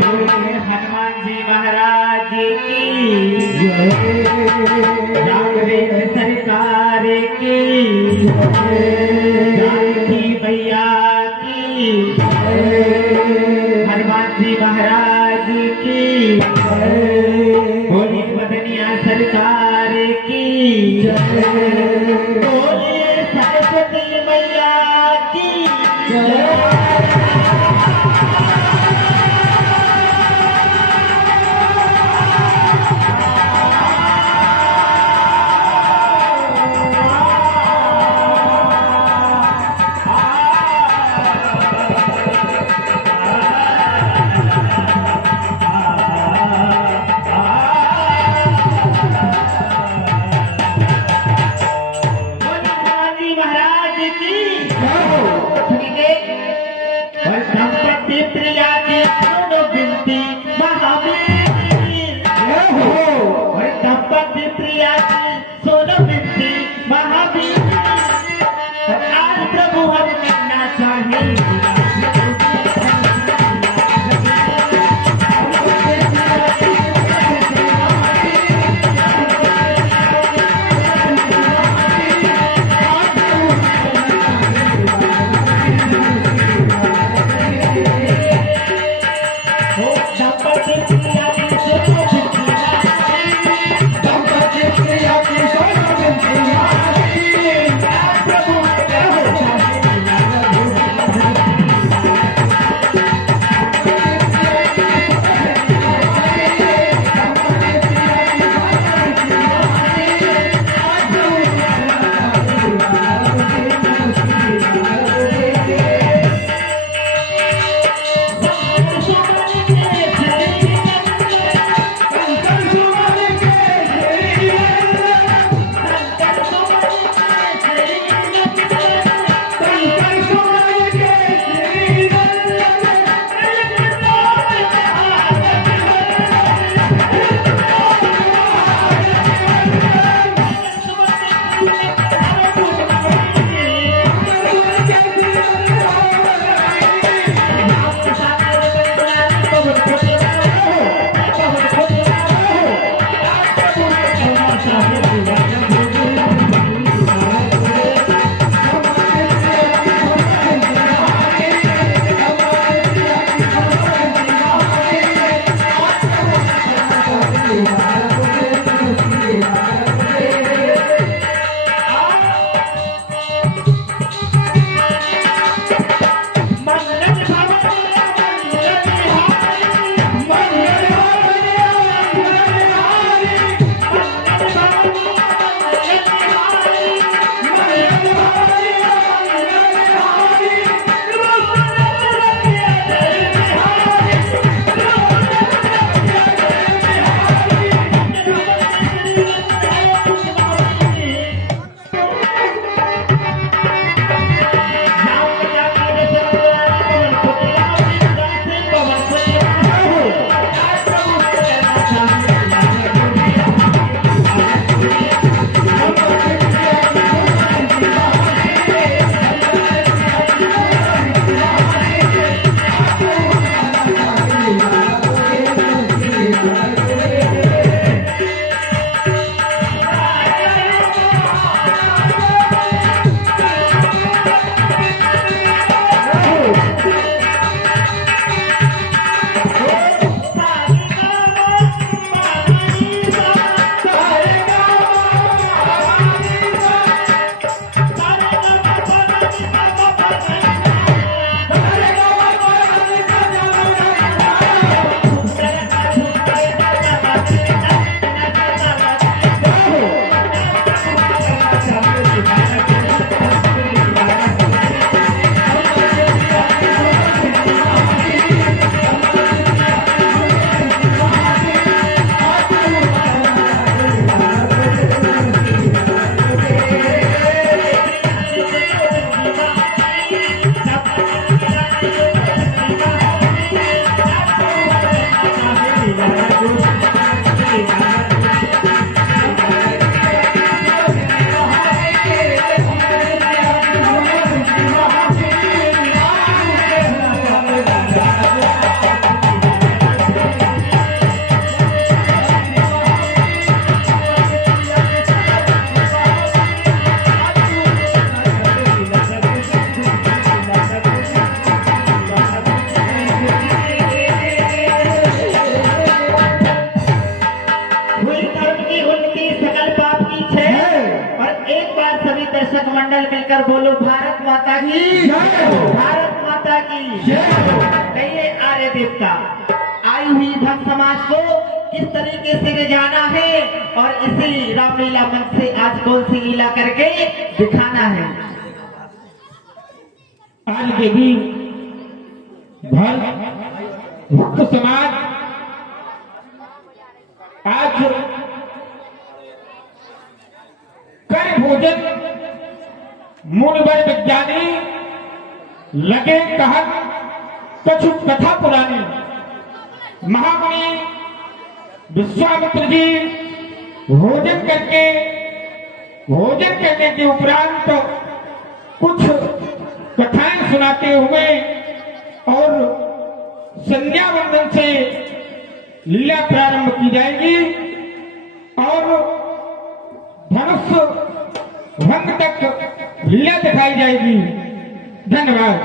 हनुमान जी महाराज की जागृत सरकार की जानकी भैया की हनुमान जी महाराज की बोली बदनिया सरकार की बोलिए सरस्वती मैया की जय हो। भारत माता की जय हो। कहिए आर्य देवता आई हुई भक्त समाज को किस तरीके से ले जाना है और इसी रामलीला मंच से आज कौन सी लीला करके दिखाना है। आज देवी भक्त समाज आज कर भोजन मुनिवर विज्ञानी लगे कहत कछु कथा पुरानी। महामुनि विश्वामित्र जी भोजन करने के उपरांत कुछ कथाएं सुनाते हुए और संध्या वंदन से लीला प्रारंभ की जाएगी और धनुष भंग तक लीला दिखाई जाएगी। धन्यवाद।